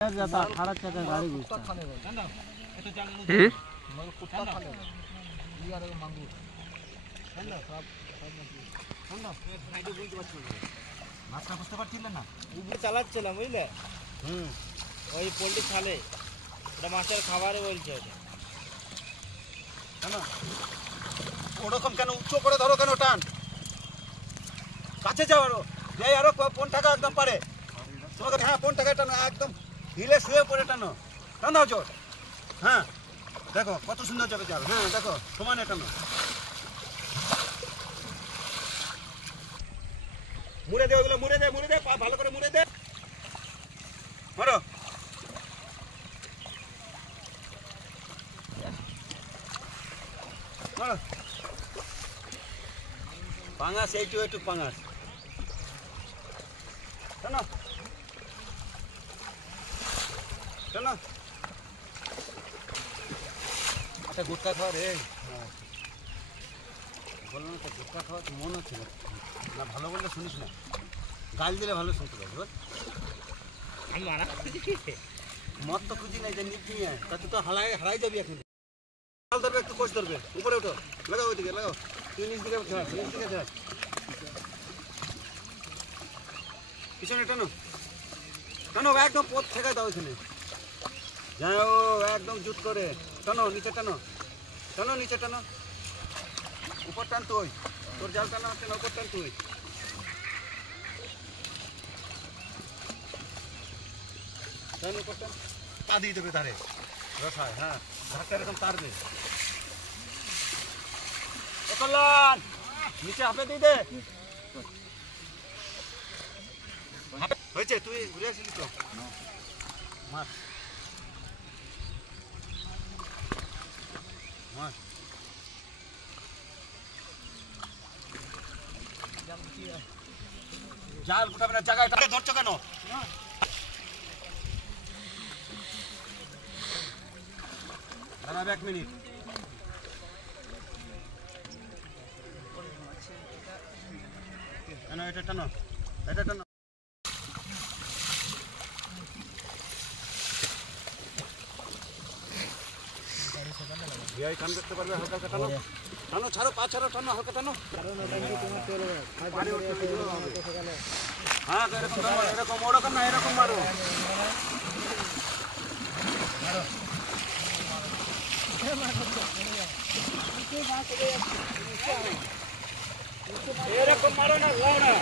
जाता 18 चक्का गाड़ी घुसता মাছটা বুঝতে পারছিলেন না উপরে চালাচ্ছিলাম বুঝলে ওই পোল্ট্রি ছালে ওটা মাছের খাবারে বলছে কেন ওরকম কেন উঁচু করে ধরো কেন টান কাছে যাও আরো যাই আরো কোন টাকা একদম পারে তোমাকে হ্যাঁ কোন টাকা টানো একদম হিলে শুয়ে পড়ে টানো টানো জোর হ্যাঁ দেখো কত সুন্দর যাবে চাল হ্যাঁ দেখো সমানে টানো মুড়ে দে ওগুলো মুড়ে দে ভালো করে মুড়ে দে মারো মারো পাঙাশ এইটু পাঙাশ টানো টানো আচ্ছা গুটকা খাওয়া রে বললাম তো গুটকা খাওয়া মন হচ্ছে না ভালো বললে শুনিস না গাল দিলে ভালো শুনতে পারবি মদ তো খুঁজি নাই যে নিপ নিয়ে তা তুই তো হারাই যাবি এখন হাল ধরবে একটু কোচ ধরবে উপরে ওঠো লাগাও ওইদিকে লাগাও তুই নিচ দিকে পিছনে টানো টানো একদম পথ ঠেকাই দাও ওইখানে যাও একদম জুট করে টানো নিচে টানো টানো নিচে টানো উপর টান তুই তোর জাল টানো হচ্ছে না উপর টান তুই টান উপর টান তা দিয়ে দেবে ধারে রসায় হ্যাঁ ধারটা এরকম তারবে কল্যাণ নিচে হাফে দিয়ে দে হয়েছে তুই ঘুরে আসলি তো মাছ মাছ জাল গোটাবে না জায়গায় ধরছো কেন দাঁড়াবে 1 মিনিট এটা টানো এটা টানো কান করতে পারবে হালকা টানো টানো ছাড়ো পা ছাড়ো টানো হালকা টানো হ্যাঁ এরকম এরকম ওরকম না এরকম মারো এরকম মারো না লাও না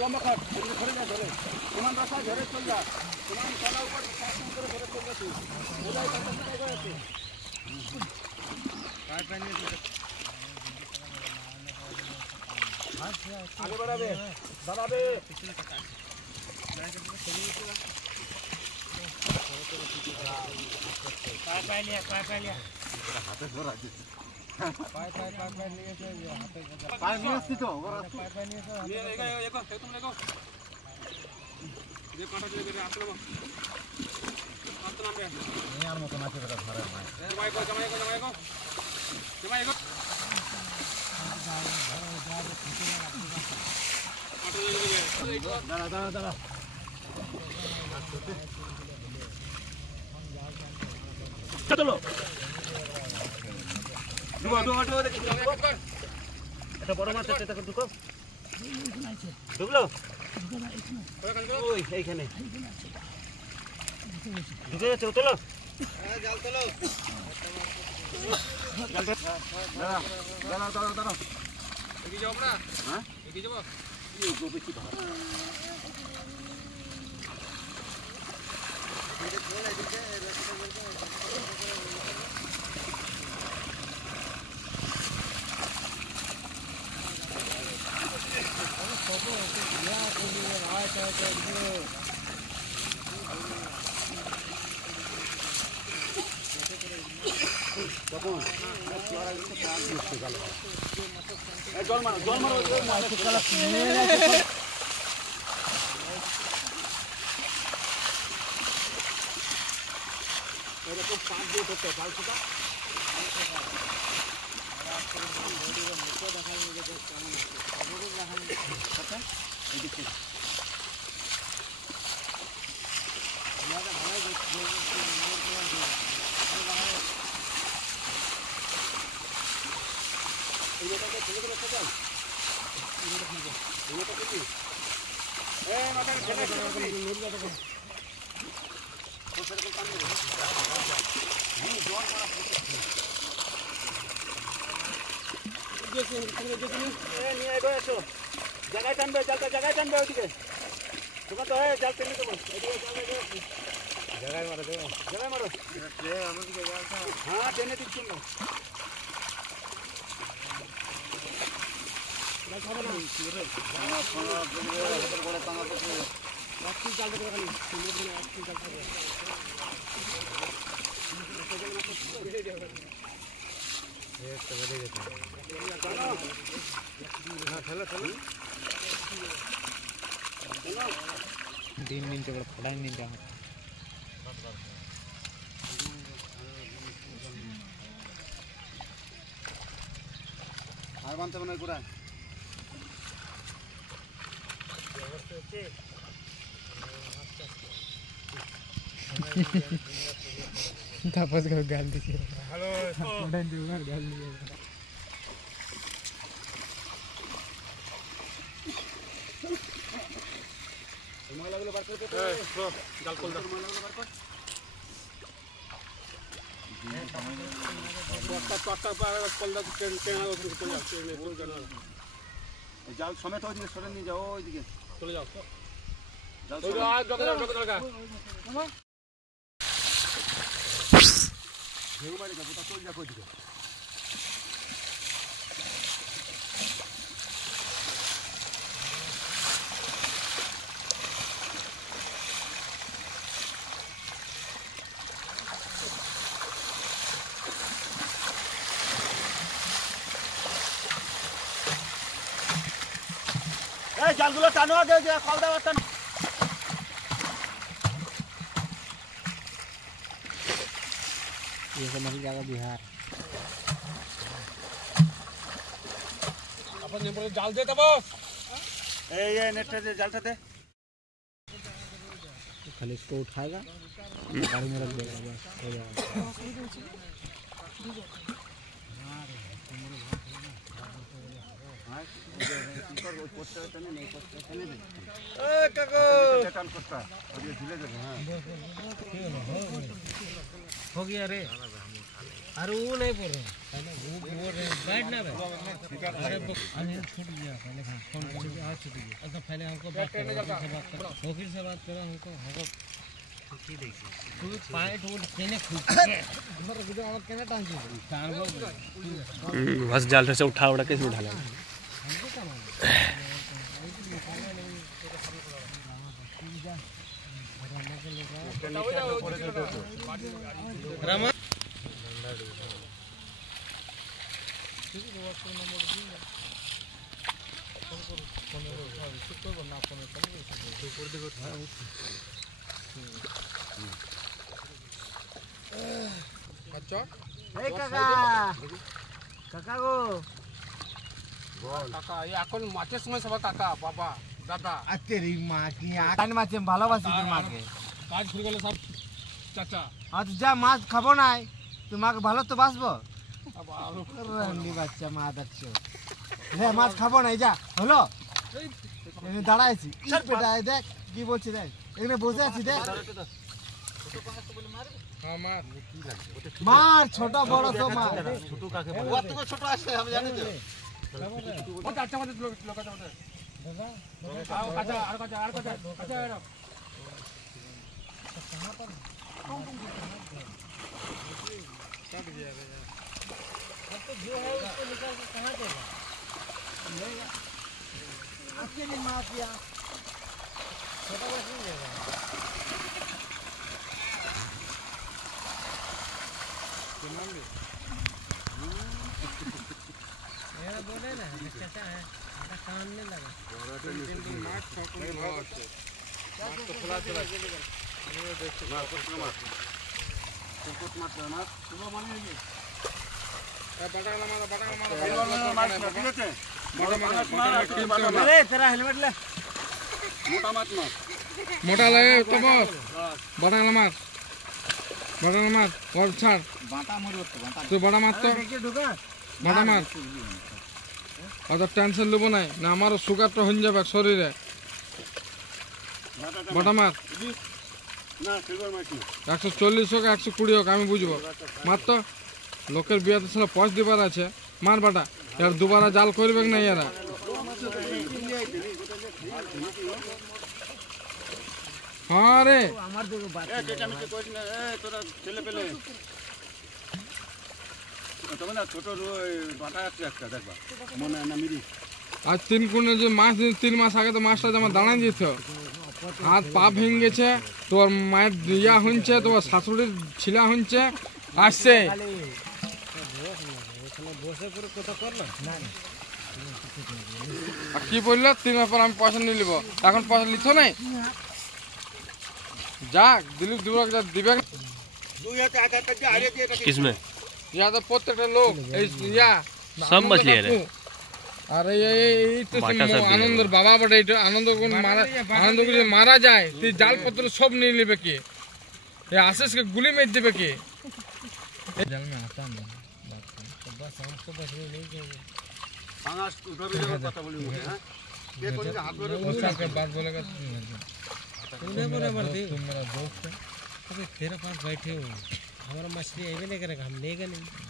লম্বা খাট ধরে যা ধরে সমান রাখা ধরে চল যা সমান তলা উপর করে ধরে চল যা তুই ওলাই কাটা আছে আগে বাড়াবে বাড়াবে হাতে ধরা দিচ্ছে পায়ে নিয়ে আসছি তো পায়ে নিয়ে নেওয়ার মতন আছে ঘরে দাঁড়া দাঁড়া দাঁড়া চলো এটা বড় মাছ আছে দেখো ঢুকো ঢুকলো ওই এইখানে ঢুকে গেছে চলো জাল তোলো দাঁড়া দাঁড়া দাঁড়া এগিয়ে যাবো না হ্যাঁ এগিয়ে যাবো বেশি ভালো জল মারো এরকম 5 দিয়ে ধরতে জাল ছোটা জায়গায় টানবে জায়গায় টানবে ওইদিকে তোমার তো জাল টেনে দেবো জায়গায় মারো হ্যাঁ টেনে দিচ্ছি না दिन चलो पढ़ाई नहीं जाओ আর বানতে মনে হয় গোড়া तापस का गाल दीजिए हेलो गाल दीजिए ময়লাগুলো বার করে জাল কল দাও ময়লাগুলো বার কর জাল সমেত ওইদিকে সরে নিয়ে যাও ওইদিকে চলে যাও জালগুলো টানো আগে কল দেওয়ার টানো ये समझ जाएगा बिहार अपन ने बोले जाल दे दे बस ये नेट दे जालटा दे खाली इसको उठाएगा गाड़ी में रख देगा बस हो जाएगा हो गया रे अरे वो नहीं बोल रहे बोल रहे बैठ ना अरे छूट गया पहले फोन करके आज छूट गया अच्छा पहले हमको बात करो वकील से बात करो हमको पाइट वो केने खूब हमर गुजर और केने टांग बस जाल से उठा कैसे उठा ले रामा अच्छा ए काका काका गो কাকা এই এখন মাছের সময় সবাই কাকা বাবা দাদা तेरी माँ की आकान माचे ভালোবাসি তোর মাকে কাজ শুরু করলে সব চাচা আজ যা মাছ খাবো নাই তোমাকে ভালো তো বাসবো আবার রান্নি বাচ্চা মা দাচ্ছ রে মাছ খাবো নাই যা হলো এখানে দাঁড়াইছি কি পেটায় দেখ কি বলছি দেখ এখানে বসে আছি দেখ আমার মার ছোট বড় তো মার ছোট কাকে বলে ওর থেকে ছোট আসে আমি জানি তো ও চাচা আমাদের লোক আছে আমাদের आओ काचा আর কাটা কাটা এরো कहां पर कट गया अब तो जो है उसको निकाल के कहां देगा लेगा अकेले माफिया छोटा बस नहीं देगा मेरा बोले ना चाचा है काम नहीं लगा माछ সকলে ভালো আছে মাছ তো খোলা চলে ये देखो না কত মাছ কত মাছ না পুরো মানে নেই বাটালা মাছ না ঠিক আছে अरे तेरा हेलमेट ले মোটা মাছ না মোটা লাগে তো বস বাটালা মাছ और ছাড় বাটা মরো তো বাটা তো বড় মাছ তো देखिए ढुका বাটা মাছ অত টেনশন লব নাই না আমার সুগার তো হয়ে যাবে শরীরে বাটা মাছ না সিলভার মাছ না 140 হোক 120 হোক আমি বুঝবো মার তো লোকের বিয়েতে ছিল পচ দিবার আছে মার বাটা এর দুবারা জাল করবে না এরা হ্যাঁ রে চেঁচামেচি করিস না তোরা ছেলে পেলে তবে না ছোট বাটা আছে একটা দেখবা মনে হয় না মিরি আজ 3 কুইন্টাল যে মাছ 3 মাস আগে তো মাছটা যেমন দাঁড়াই দিত হাত পা ভেঙে গেছে তোর মায়ের ইয়া হচ্ছে তোর শাশুড়ির ছিলা হচ্ছে আসছে বসে পরে কথা কর না আর কি বললো 3 মাস পর আমি পয়সা নিয়ে নিব এখন পয়সা লিথ নাই যাক দিলীপ দুবরাক যা দিবে দুই হাতে আধার কার্ড দিয়ে হারিয়ে দিয়ে এটা किसमें ইয়া তো প্রত্যেকটা লোক এই ইয়া सब मछली है रे আর এই তো আনন্দের বাবা বটে এটা আনন্দ কোন মারা আনন্দ যদি মারা যায় তুই জালপত্র সব নিয়ে নেবে কে এই আশিসকে গুলি মেরে দেবে কে জাল মে আতা না बस हमको बस ये नहीं चाहिए পাঙাশ উঠাবে যখন কথা বলি মুখে হ্যাঁ কে কোন হাত ধরে उसका के बात बोलेगा तूने बोला मर्दी तुम मेरा दोस्त है अबे तेरे पास बैठे हो हमारा मछली ऐसे नहीं करेगा हम लेगा नहीं